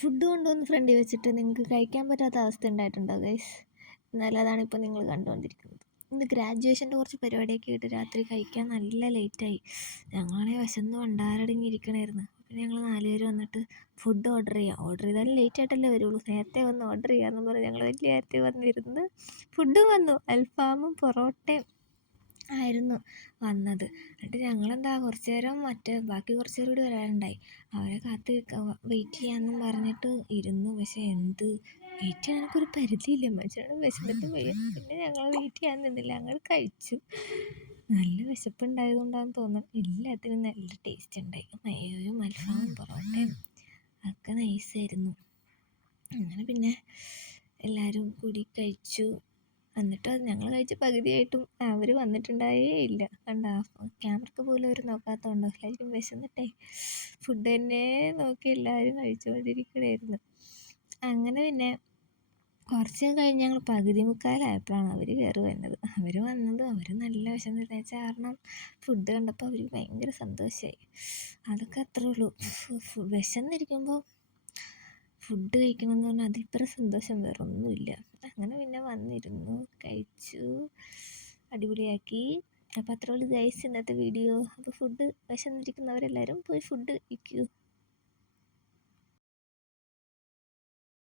Food കൊണ്ടുവന്ന് ഫ്രണ്ടിൽ വെച്ചിട്ട് നിങ്ങൾക്ക് കഴിക്കാൻ പറ്റാത്ത അവസ്ഥ ഉണ്ടായിട്ടുണ്ടോ ഗൈസ്? എന്നാലും അതാണ് ഇപ്പോൾ നിങ്ങൾ കണ്ടുകൊണ്ടിരിക്കുന്നത്. ഇന്ന് ഗ്രാജുവേഷൻ്റെ കുറച്ച് പരിപാടിയൊക്കെ ആയിട്ട് രാത്രി കഴിക്കാൻ നല്ല ലേറ്റായി. ഞങ്ങളാണെങ്കിൽ വിശന്ന് വണ്ടാരടങ്ങിയിരിക്കണമായിരുന്നു. പിന്നെ ഞങ്ങൾ 4 പേര് വന്നിട്ട് ഫുഡ് ഓർഡർ ചെയ്താലും ലേറ്റ് ആയിട്ടല്ലേ വരുള്ളൂ, നേരത്തെ വന്ന് ഓർഡർ ചെയ്യാമെന്ന് പറഞ്ഞ് ഞങ്ങൾ വലിയ നേരത്തെ വന്നിരുന്ന് ഫുഡും വന്നു. അൽഫാമും പൊറോട്ടയും ആയിരുന്നു വന്നത്. എന്നിട്ട് ഞങ്ങളെന്താ കുറച്ച് നേരം ബാക്കി കുറച്ച് പേര് കൂടി വരാനുണ്ടായി, അവരെ വെയിറ്റ് ചെയ്യാമെന്നും പറഞ്ഞിട്ട് ഇരുന്നു. പക്ഷേ എന്ത് വെയിറ്റ് ചെയ്യാൻ എനിക്കൊരു പരിധിയില്ല, മനുഷ്യനാണ് വിശന്നിട്ടും വയ്യ. പിന്നെ ഞങ്ങൾ വെയിറ്റ് ചെയ്യാൻ നിന്നില്ല, ഞങ്ങൾ കഴിച്ചു. നല്ല വിശപ്പുണ്ടായതുകൊണ്ടാണെന്ന് തോന്നുന്നു എല്ലാത്തിനും നല്ല ടേസ്റ്റ് ഉണ്ടായി. മയോയും അൽഫാമും പൊറോട്ടയും ഒക്കെ നൈസായിരുന്നു. അങ്ങനെ പിന്നെ എല്ലാവരും കൂടി കഴിച്ചു. എന്നിട്ട് ഞങ്ങൾ കഴിച്ച പകുതിയായിട്ടും അവർ വന്നിട്ടുണ്ടായേ ഇല്ല. കണ്ടാ, ക്യാമറക്ക് പോലും അവർ നോക്കാത്തതുകൊണ്ട് എല്ലാവർക്കും വിശന്നിട്ടേ ഫുഡ് തന്നെ നോക്കി എല്ലാവരും കഴിച്ചുകൊണ്ടിരിക്കണമായിരുന്നു. അങ്ങനെ പിന്നെ കുറച്ച് കഴിഞ്ഞ് ഞങ്ങൾ പകുതി മുക്കാലായപ്പോഴാണ് അവർ കയറി വന്നത്. അവർ നല്ല വിശന്നിരുന്ന കാരണം ഫുഡ് കണ്ടപ്പോൾ അവർ ഭയങ്കര സന്തോഷമായി. അതൊക്കെ അത്രേ ഉള്ളൂ. വിശന്നിരിക്കുമ്പോൾ ഫുഡ് കഴിക്കണം എന്ന് പറഞ്ഞാൽ അതിൽപ്പരം സന്തോഷം വേറൊന്നുമില്ല. അങ്ങനെ പിന്നെ വന്നിരുന്നു, കഴിച്ചു, അടിപൊളിയാക്കി. അപ്പോൾ അത്രേ ഉള്ളൂ ഗൈസ് ഇന്നത്തെ വീഡിയോ. അപ്പോൾ വിശന്നിരിക്കുന്നവരെല്ലാവരും പോയി ഫുഡ് കഴിക്കൂ.